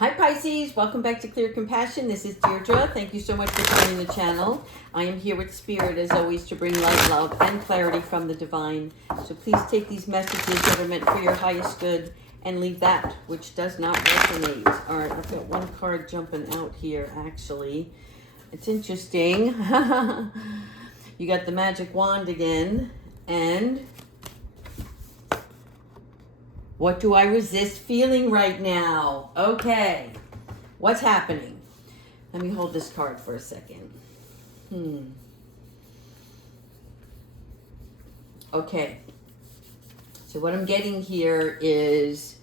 Hi Pisces, welcome back to Clear Compassion. This is Deirdre. Thank you so much for joining the channel. I am here with Spirit as always to bring light, love, and clarity from the divine. So please take these messages that are meant for your highest good and leave that which does not resonate. All right, I've got one card jumping out here actually. It's interesting. You got the magic wand again, and what do I resist feeling right now? Okay, what's happening? Let me hold this card for a second. Okay, so what I'm getting here is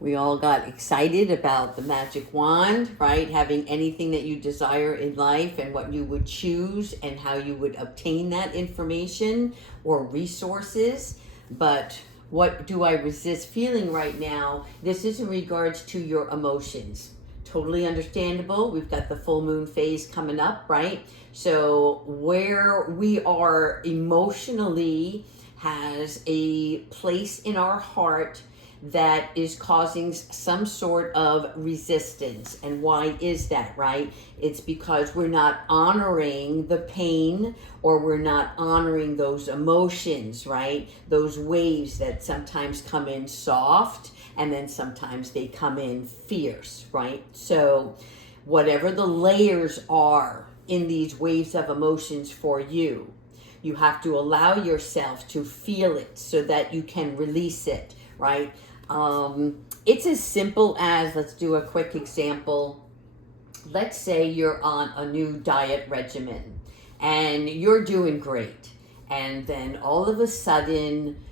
we all got excited about the magic wand, right? Having anything that you desire in life and what you would choose and how you would obtain that information or resources. But what do I resist feeling right now? This is in regards to your emotions. Totally understandable. We've got the full moon phase coming up, right? So where we are emotionally has a place in our heart that is causing some sort of resistance. And why is that, right? It's because we're not honoring the pain, or we're not honoring those emotions, right? Those waves that sometimes come in soft and then sometimes they come in fierce, right? So whatever the layers are in these waves of emotions for you, you have to allow yourself to feel it so that you can release it, right? It's as simple as, let's do a quick example. Let's say you're on a new diet regimen and you're doing great. And then all of a sudden,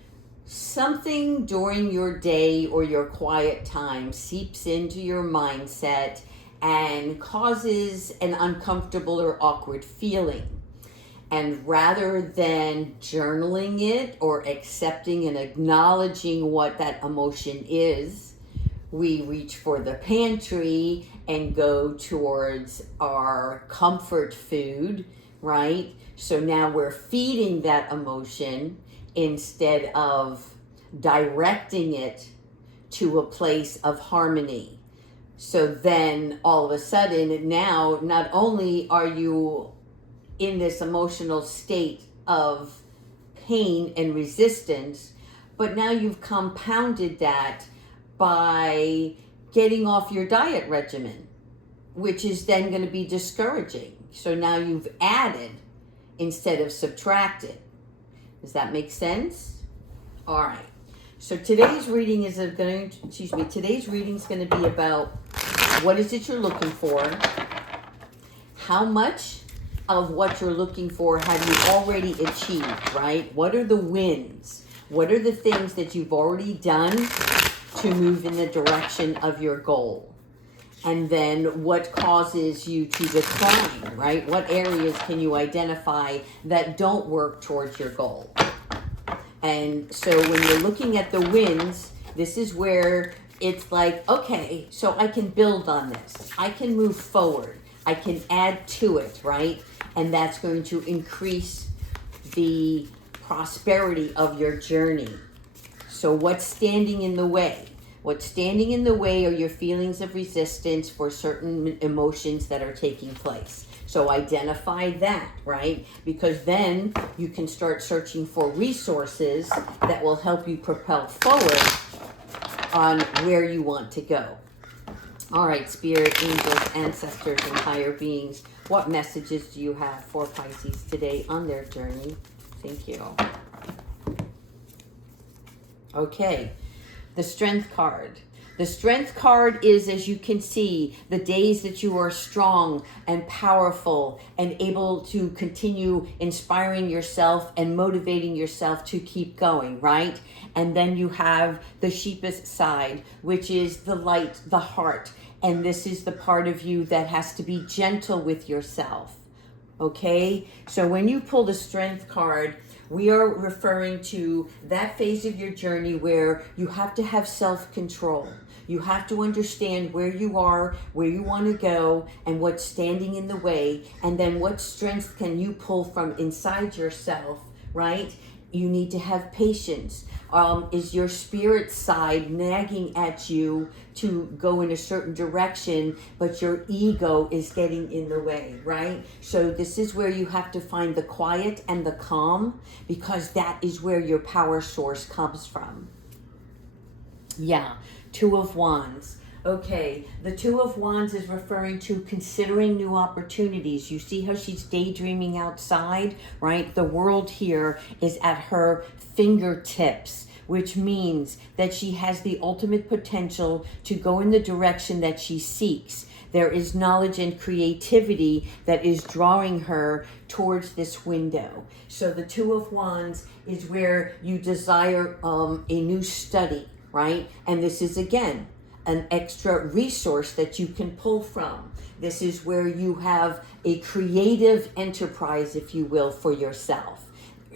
something during your day or your quiet time seeps into your mindset and causes an uncomfortable or awkward feeling. And rather than journaling it or accepting and acknowledging what that emotion is, we reach for the pantry and go towards our comfort food, right? So now we're feeding that emotion instead of directing it to a place of harmony. So then all of a sudden, now not only are you in this emotional state of pain and resistance, but now you've compounded that by getting off your diet regimen, which is then going to be discouraging. So now you've added instead of subtracted. Does that make sense? All right. So today's reading is today's reading is going to be about what is it you're looking for, how much of what you're looking for have you already achieved, right? What are the wins? What are the things that you've already done to move in the direction of your goal? And then what causes you to decline, right? What areas can you identify that don't work towards your goal? And so when you're looking at the wins, this is where it's like, okay, so I can build on this. I can move forward. I can add to it, right? And that's going to increase the prosperity of your journey. So what's standing in the way? What's standing in the way are your feelings of resistance for certain emotions that are taking place. So identify that, right? Because then you can start searching for resources that will help you propel forward on where you want to go. All right, Spirit, angels, ancestors, and higher beings, what messages do you have for Pisces today on their journey? Thank you. Okay, the Strength card. The Strength card is, as you can see, the days that you are strong and powerful and able to continue inspiring yourself and motivating yourself to keep going, right? And then you have the sheepish side, which is the light, the heart. And this is the part of you that has to be gentle with yourself, okay? So when you pull the Strength card, we are referring to that phase of your journey where you have to have self-control. You have to understand where you are, where you want to go, and what's standing in the way, and then what strength can you pull from inside yourself, right? You need to have patience. Is your spirit side nagging at you to go in a certain direction, but your ego is getting in the way, right? So this is where you have to find the quiet and the calm, because that is where your power source comes from. Yeah, Two of Wands. Okay, the Two of Wands is referring to considering new opportunities. You see how she's daydreaming outside, right? The world here is at her fingertips, which means that she has the ultimate potential to go in the direction that she seeks. There is knowledge and creativity that is drawing her towards this window. So the Two of Wands is where you desire a new study, right? And this is, again, an extra resource that you can pull from. This is where you have a creative enterprise, if you will, for yourself.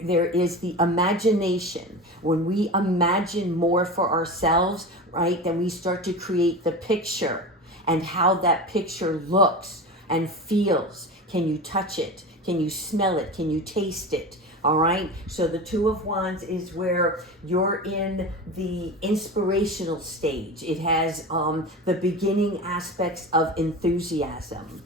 There is the imagination. When we imagine more for ourselves, right, then we start to create the picture and how that picture looks and feels. Can you touch it? Can you smell it? Can you taste it? All right, so the Two of Wands is where you're in the inspirational stage. It has the beginning aspects of enthusiasm.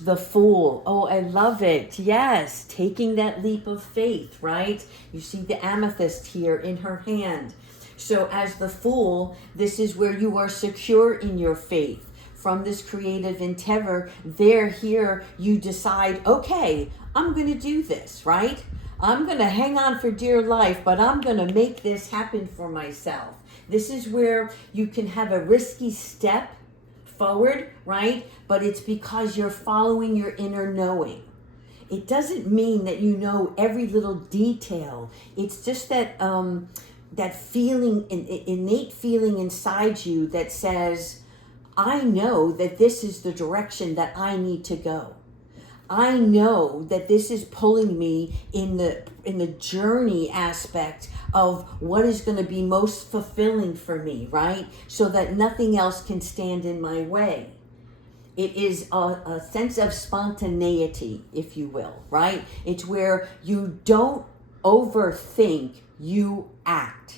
The Fool. Oh, I love it. Yes, taking that leap of faith, right? You see the amethyst here in her hand. So as the Fool, this is where you are secure in your faith. From this creative endeavor, here you decide, okay, I'm going to do this, right? I'm going to hang on for dear life, but I'm going to make this happen for myself. This is where you can have a risky step forward, right? But it's because you're following your inner knowing. It doesn't mean that you know every little detail. It's just that that feeling, innate feeling inside you that says, I know that this is the direction that I need to go. I know that this is pulling me in the journey aspect of what is going to be most fulfilling for me, right? So that nothing else can stand in my way. It is a sense of spontaneity, if you will, right? It's where you don't overthink, you act.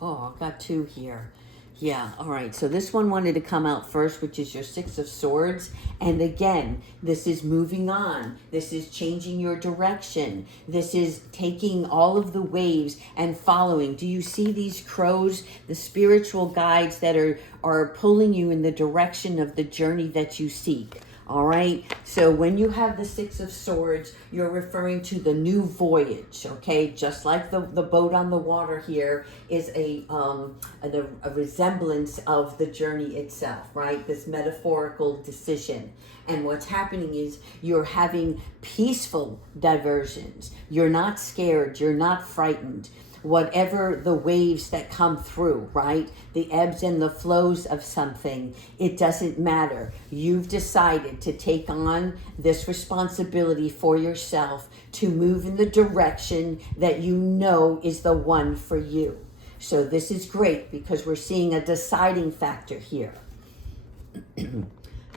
Oh, I've got two here. Yeah, all right. So this one wanted to come out first, which is your Six of Swords. And again, this is moving on. This is changing your direction. This is taking all of the waves and following. Do you see these crows, the spiritual guides that are pulling you in the direction of the journey that you seek? All right. So when you have the Six of Swords, you're referring to the new voyage. Okay. Just like the boat on the water here is a resemblance of the journey itself, right? This metaphorical decision. And what's happening is you're having peaceful diversions. You're not scared. You're not frightened. Whatever the waves that come through, right? The ebbs and the flows of something, it doesn't matter. You've decided to take on this responsibility for yourself to move in the direction that you know is the one for you. So this is great because we're seeing a deciding factor here.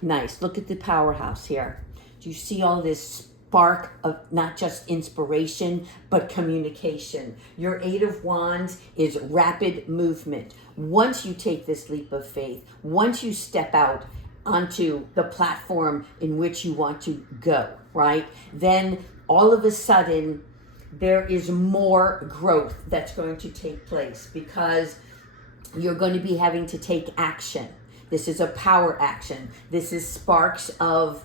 Nice. Look at the PowerHouse here. Do you see all this spark of not just inspiration, but communication? Your Eight of Wands is rapid movement. Once you take this leap of faith, once you step out onto the platform in which you want to go, right? Then all of a sudden, there is more growth that's going to take place because you're going to be having to take action. This is a power action. This is sparks of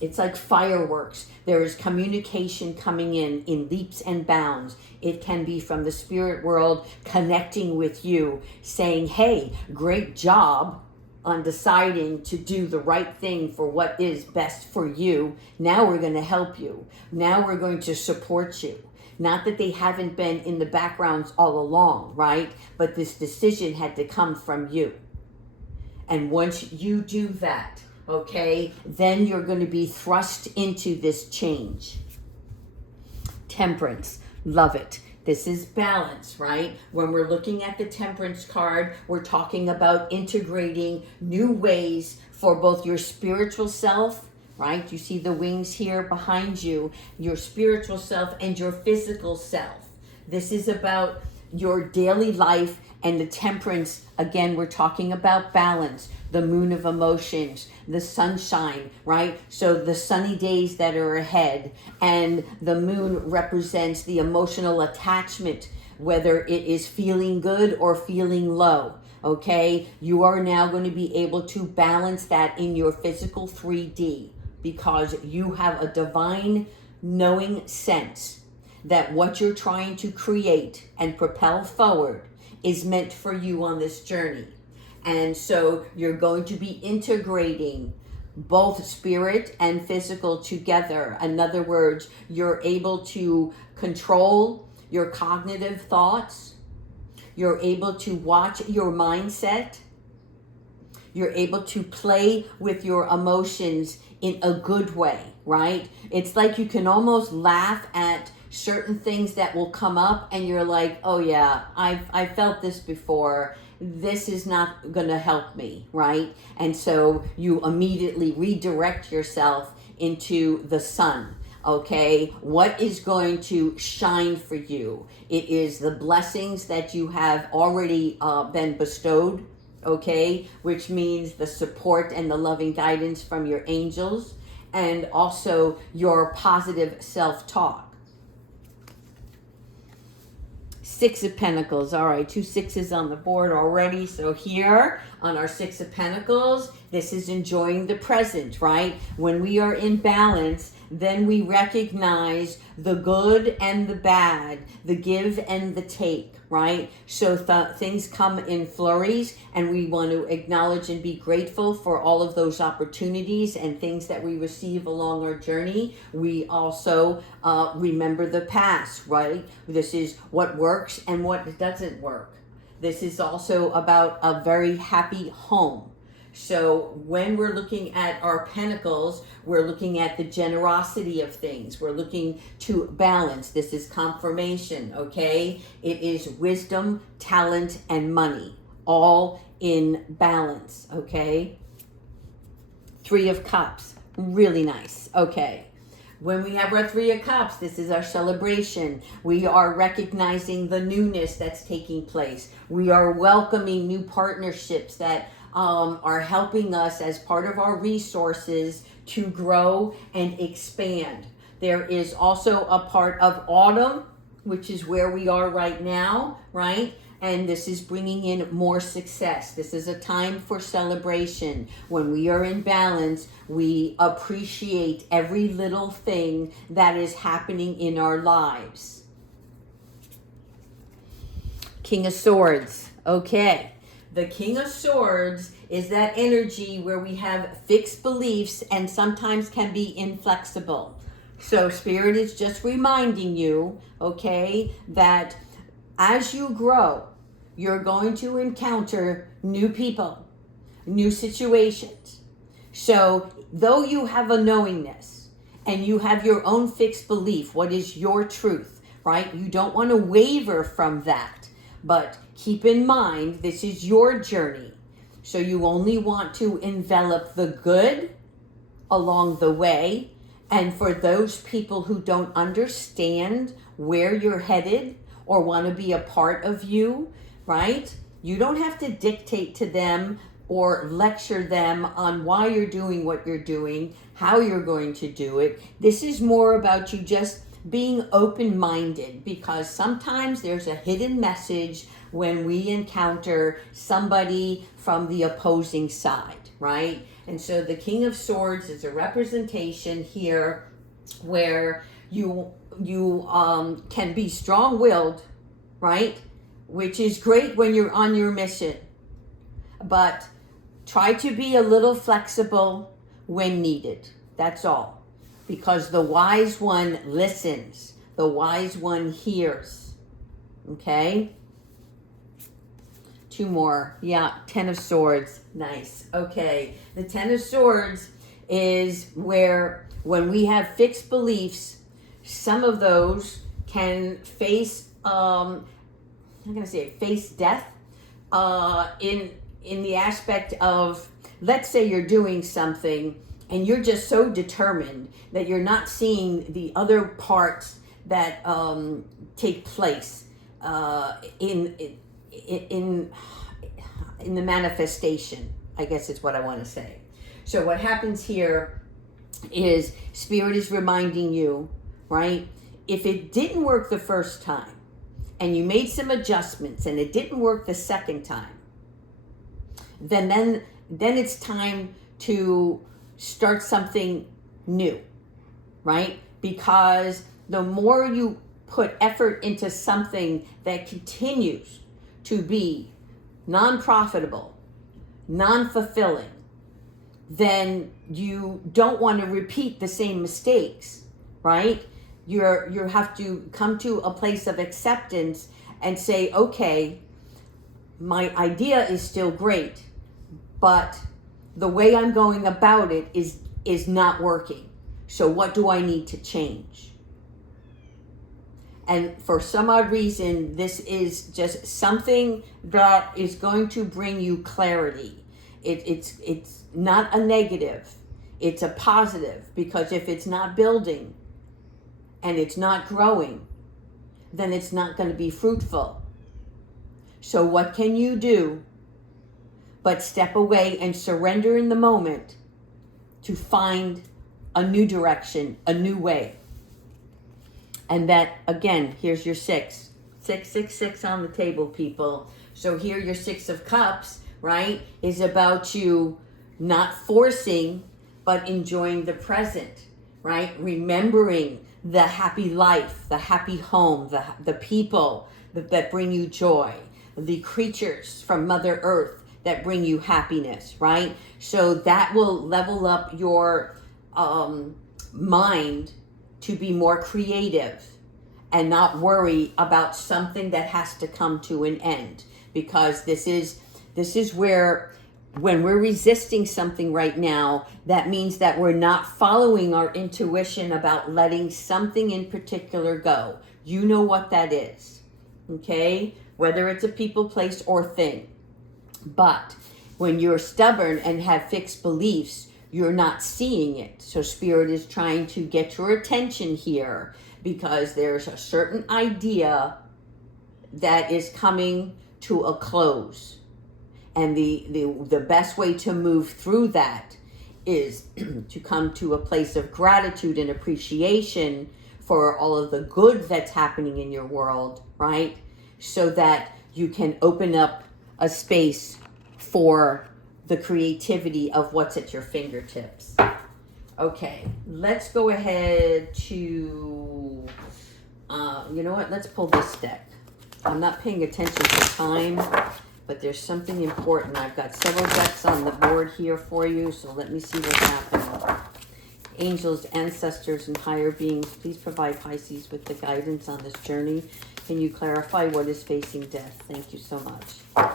it's like fireworks. There is communication coming in leaps and bounds. It can be from the spirit world connecting with you, saying, hey, great job on deciding to do the right thing for what is best for you. Now we're going to help you. Now we're going to support you. Not that they haven't been in the backgrounds all along, right? But this decision had to come from you. And once you do that, okay, then you're going to be thrust into this change. Temperance, love it. This is balance, right? When we're looking at the Temperance card, we're talking about integrating new ways for both your spiritual self, right? You see the wings here behind you, your spiritual self and your physical self. This is about your daily life and the temperance. Again, we're talking about balance, the moon of emotions, the sunshine, right? So the sunny days that are ahead, and the moon represents the emotional attachment, whether it is feeling good or feeling low. Okay, you are now going to be able to balance that in your physical 3D, because you have a divine knowing sense that what you're trying to create and propel forward is meant for you on this journey. And so you're going to be integrating both spirit and physical together. In other words, you're able to control your cognitive thoughts. You're able to watch your mindset. You're able to play with your emotions in a good way, right? It's like you can almost laugh at certain things that will come up and you're like, oh yeah, I felt this before. This is not going to help me, right? And so you immediately redirect yourself into the sun. Okay, what is going to shine for you? It is the blessings that you have already been bestowed, okay, which means the support and the loving guidance from your angels, and also your positive self-talk. Six of Pentacles. All right, 2 6s on the board already. So here on our 6 of Pentacles, this is enjoying the present, right? When we are in balance, then we recognize the good and the bad, the give and the take, right? So things come in flurries, and we want to acknowledge and be grateful for all of those opportunities and things that we receive along our journey. We also remember the past, right? This is what works and what doesn't work. This is also about a very happy home. So when we're looking at our pentacles, we're looking at the generosity of things. We're looking to balance. This is confirmation, okay? It is wisdom, talent, and money, all in balance, okay? 3 of Cups, really nice, okay. When we have our 3 of Cups, this is our celebration. We are recognizing the newness that's taking place. We are welcoming new partnerships that are helping us as part of our resources to grow and expand. There is also a part of autumn, which is where we are right now, right? And this is bringing in more success. This is a time for celebration. When we are in balance, we appreciate every little thing that is happening in our lives. King of Swords. Okay. The King of Swords is that energy where we have fixed beliefs and sometimes can be inflexible. So Spirit is just reminding you, okay, that as you grow, you're going to encounter new people, new situations. So though you have a knowingness and you have your own fixed belief, what is your truth, right? You don't want to waver from that. But keep in mind, this is your journey. So you only want to envelop the good along the way. And for those people who don't understand where you're headed or want to be a part of you, right? You don't have to dictate to them or lecture them on why you're doing what you're doing, how you're going to do it. This is more about you just being open-minded, because sometimes there's a hidden message when we encounter somebody from the opposing side, right? And so the King of Swords is a representation here where you can be strong-willed, right? Which is great when you're on your mission. But try to be a little flexible when needed. That's all. Because the wise one listens. The wise one hears. Okay? 2 more. Yeah, 10 of Swords. Nice. Okay. The 10 of Swords is where when we have fixed beliefs, some of those can face, I'm going to say face death in the aspect of, let's say you're doing something And you're just so determined that you're not seeing the other parts that take place in the manifestation, I guess is what I want to say. So what happens here is Spirit is reminding you, right? If it didn't work the first time and you made some adjustments and it didn't work the second time, then it's time to start something new, right? Because the more you put effort into something that continues to be non-profitable, non-fulfilling, then you don't want to repeat the same mistakes, right? You have to come to a place of acceptance and say, okay, my idea is still great, but the way I'm going about it is not working. So what do I need to change? And for some odd reason, this is just something that is going to bring you clarity. It's not a negative, it's a positive, because if it's not building and it's not growing, then it's not going to be fruitful. So what can you do but step away and surrender in the moment to find a new direction, a new way? And that, again, here's your 6. 666 on the table, people. So here your 6 of Cups, right, is about you not forcing, but enjoying the present, right? Remembering the happy life, the happy home, the people that bring you joy, the creatures from Mother Earth that bring you happiness, right? So that will level up your mind to be more creative and not worry about something that has to come to an end. Because this is where, when we're resisting something right now, that means that we're not following our intuition about letting something in particular go. You know what that is, okay? Whether it's a people, place, or thing. But when you're stubborn and have fixed beliefs, you're not seeing it. So Spirit is trying to get your attention here, because there's a certain idea that is coming to a close. And the best way to move through that is to come to a place of gratitude and appreciation for all of the good that's happening in your world, right? So that you can open up a space for the creativity of what's at your fingertips. Okay, let's go ahead to, you know what, let's pull this deck. I'm not paying attention to time, but there's something important. I've got several decks on the board here for you, so let me see what's happening. Angels, ancestors, and higher beings, please provide Pisces with the guidance on this journey. Can you clarify what is facing death? Thank you so much.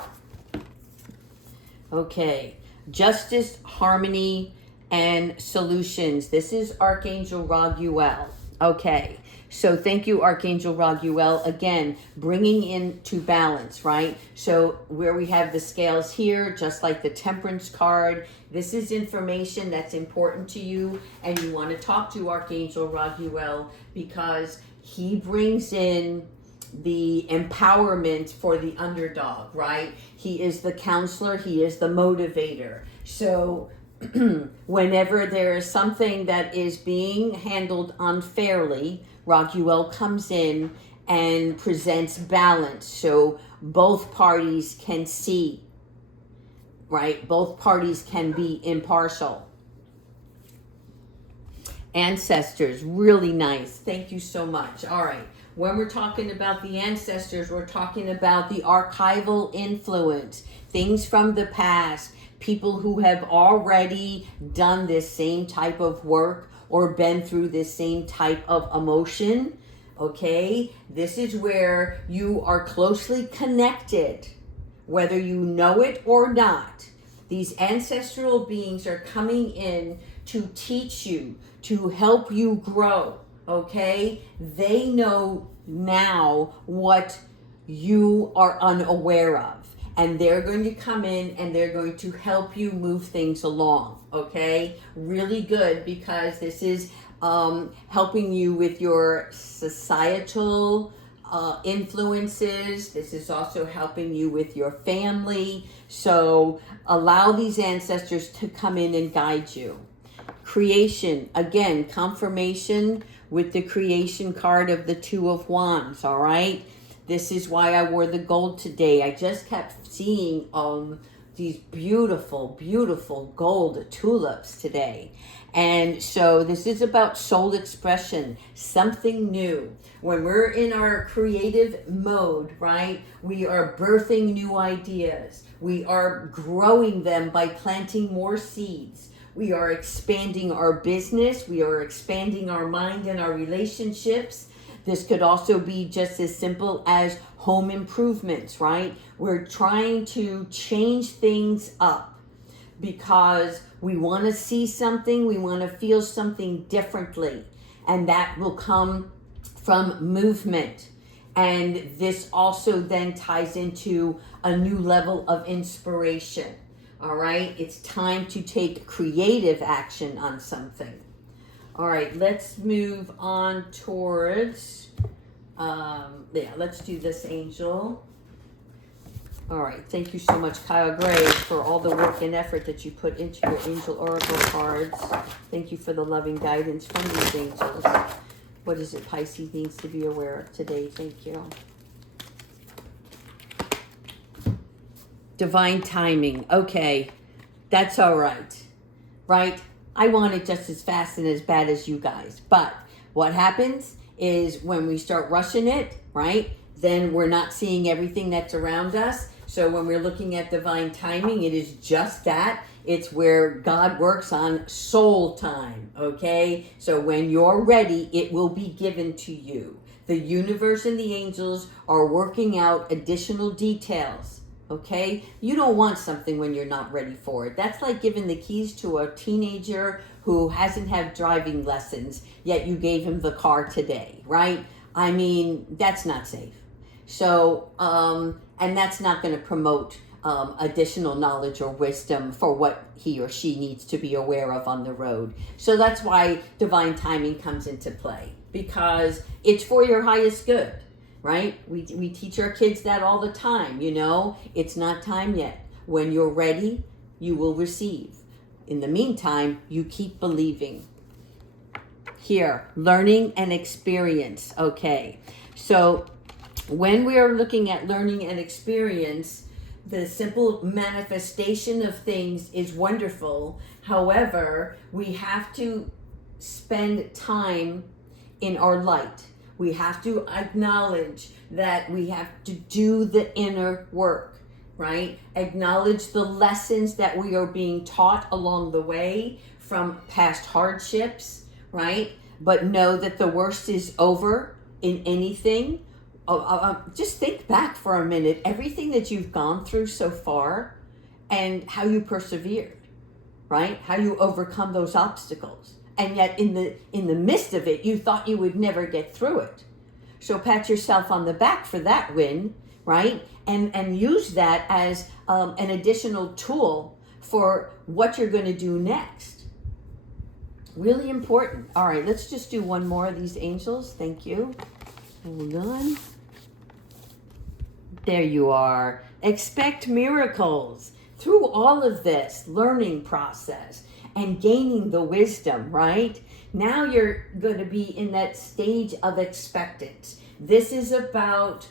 Okay, justice, harmony, and solutions. This is Archangel Raguel. Okay, so thank you, Archangel Raguel. Again, bringing into balance, right? So where we have the scales here, just like the Temperance card, this is information that's important to you, and you want to talk to Archangel Raguel because he brings in the empowerment for the underdog, right? He is the counselor, he is the motivator. So whenever there is something that is being handled unfairly, Raguel comes in and presents balance so both parties can see, right? Both parties can be impartial. Ancestors, really nice. Thank you so much. All right. When we're talking about the ancestors, we're talking about the archival influence, things from the past, people who have already done this same type of work or been through this same type of emotion, okay? This is where you are closely connected, whether you know it or not. These ancestral beings are coming in to teach you, to help you grow, okay? They know now what you are unaware of. and they're going to come in and they're going to help you move things along, okay? Really good, because this is helping you with your societal influences. This is also helping you with your family. So allow these ancestors to come in and guide you. Creation, again, confirmation with the creation card of the Two of Wands, all right? This is why I wore the gold today. I just kept seeing these beautiful, beautiful gold tulips today. And so this is about soul expression, something new. When we're in our creative mode, right, we are birthing new ideas. We are growing them by planting more seeds. We are expanding our business. We are expanding our mind and our relationships. This could also be just as simple as home improvements, right? We're trying to change things up because we want to see something, we want to feel something differently. And that will come from movement. And this also then ties into a new level of inspiration. All right, it's time to take creative action on something. All right, let's move on towards, let's do this angel. All right, thank you so much, Kyle Gray, for all the work and effort that you put into your angel oracle cards. Thank you for the loving guidance from these angels. What is it Pisces needs to be aware of today? Thank you. Divine timing. Okay, that's all right, right? I want it just as fast and as bad as you guys. But what happens is when we start rushing it, right, then we're not seeing everything that's around us. So when we're looking at divine timing, it is just that. It's where God works on soul time, okay? So when you're ready, it will be given to you. The universe and the angels are working out additional details. Okay, you don't want something when you're not ready for it. That's like giving the keys to a teenager who hasn't had driving lessons, yet you gave him the car today, right? I mean, that's not safe. So, and that's not going to promote additional knowledge or wisdom for what he or she needs to be aware of on the road. So that's why divine timing comes into play, because it's for your highest good. Right? We teach our kids that all the time, you know, it's not time yet. When you're ready, you will receive. In the meantime, you keep believing. Here, learning and experience. Okay, so when we are looking at learning and experience, the simple manifestation of things is wonderful. However, we have to spend time in our light. We have to acknowledge that we have to do the inner work, right? Acknowledge the lessons that we are being taught along the way from past hardships, right? But know that the worst is over in anything. Just think back for a minute, everything that you've gone through so far and how you persevered, right? How you overcome those obstacles. And yet in the midst of it, you thought you would never get through it. So pat yourself on the back for that win, right? And use that as an additional tool for what you're going to do next. Really important. All right, let's just do one more of these angels. Thank you. Hold on. There you are. Expect miracles through all of this learning process and gaining the wisdom, right? Now you're going to be in that stage of expectance. This is about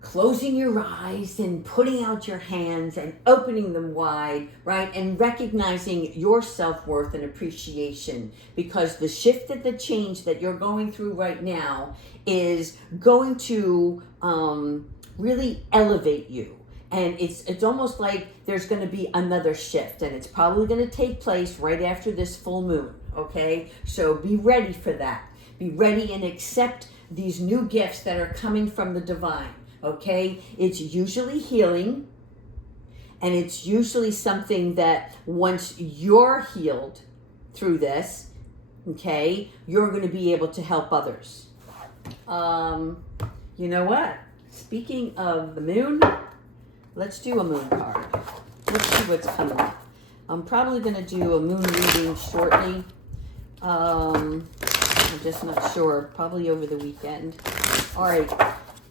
closing your eyes and putting out your hands and opening them wide, right? And recognizing your self-worth and appreciation, because the shift and the change that you're going through right now is going to really elevate you. And it's almost like there's going to be another shift, and it's probably going to take place right after this full moon, okay? So be ready for that. Be ready and accept these new gifts that are coming from the divine, okay? It's usually healing, and it's usually something that once you're healed through this, okay, you're going to be able to help others. You know what? Speaking of the moon, let's do a moon card. Let's see what's coming up. I'm probably going to do a moon reading shortly. I'm just not sure. Probably over the weekend. All right.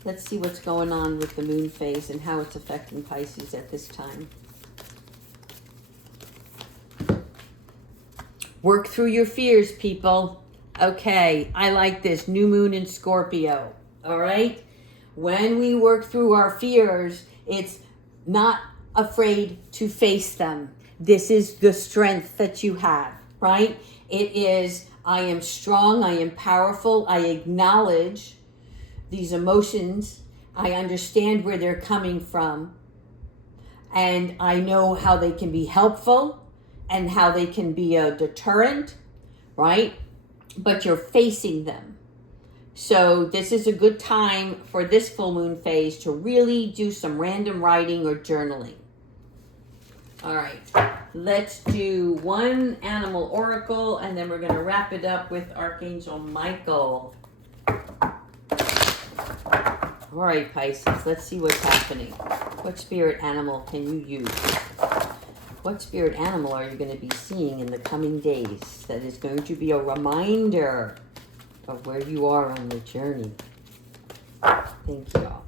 Let's see what's going on with the moon phase and how it's affecting Pisces at this time. Work through your fears, people. Okay, I like this. New moon in Scorpio. All right? When we work through our fears, it's not afraid to face them. This is the strength that you have, right? It is, I am strong, I am powerful, I acknowledge these emotions. I understand where they're coming from. And I know how they can be helpful and how they can be a deterrent, right? But you're facing them. So this is a good time for this full moon phase to really do some random writing or journaling. All right, let's do one animal oracle, and then we're going to wrap it up with Archangel Michael. All right, Pisces, let's see what's happening. What spirit animal can you use? What spirit animal are you going to be seeing in the coming days that is going to be a reminder of where you are on the journey? Thank you all.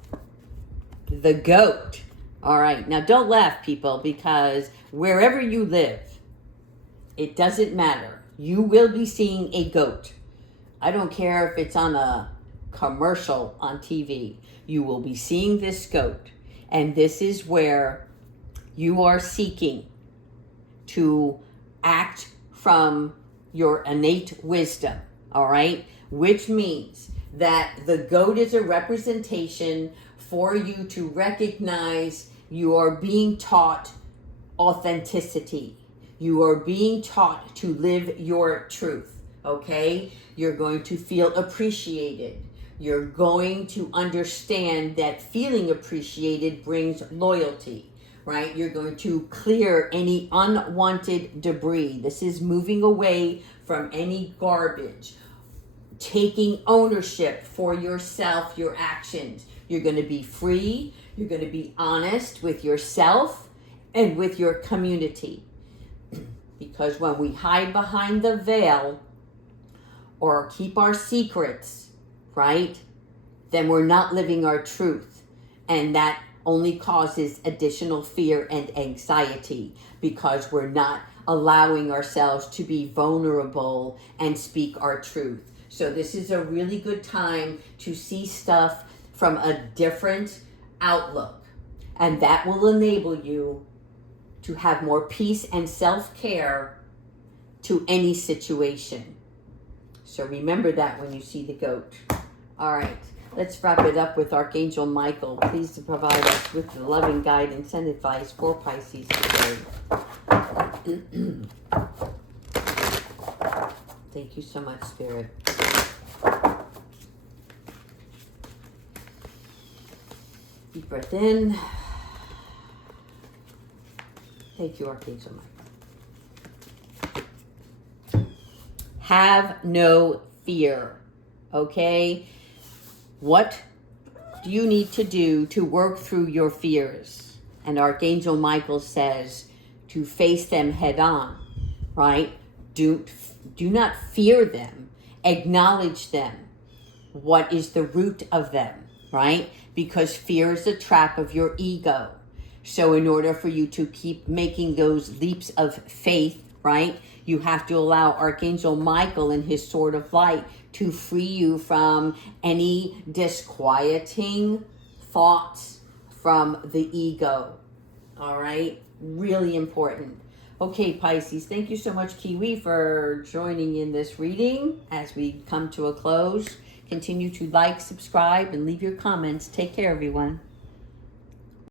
The goat. All right, now don't laugh, people, because wherever you live, it doesn't matter. You will be seeing a goat. I don't care if it's on a commercial on TV. You will be seeing this goat. And this is where you are seeking to act from your innate wisdom, all right? Which means that the goat is a representation for you to recognize you are being taught authenticity. You are being taught to live your truth, okay? You're going to feel appreciated. You're going to understand that feeling appreciated brings loyalty, right? You're going to clear any unwanted debris. This is moving away from any garbage, taking ownership for yourself, your actions. You're going to be free. You're going to be honest with yourself and with your community. Because when we hide behind the veil or keep our secrets, right, then we're not living our truth. And that only causes additional fear and anxiety because we're not allowing ourselves to be vulnerable and speak our truth. So this is a really good time to see stuff from a different outlook. And that will enable you to have more peace and self-care to any situation. So remember that when you see the goat. All right, let's wrap it up with Archangel Michael. Please to provide us with the loving guidance and advice for Pisces today. Thank you so much, Spirit. Deep breath in. Thank you, Archangel Michael. Have no fear, okay? What do you need to do to work through your fears? And Archangel Michael says to face them head on, right? Do not fear them. Acknowledge them. What is the root of them, right? Because fear is a trap of your ego. So in order for you to keep making those leaps of faith, right, you have to allow Archangel Michael and his sword of light to free you from any disquieting thoughts from the ego. All right? Really important. Okay, Pisces, thank you so much, Kiwi, for joining in this reading as we come to a close. Continue to like, subscribe, and leave your comments. Take care, everyone.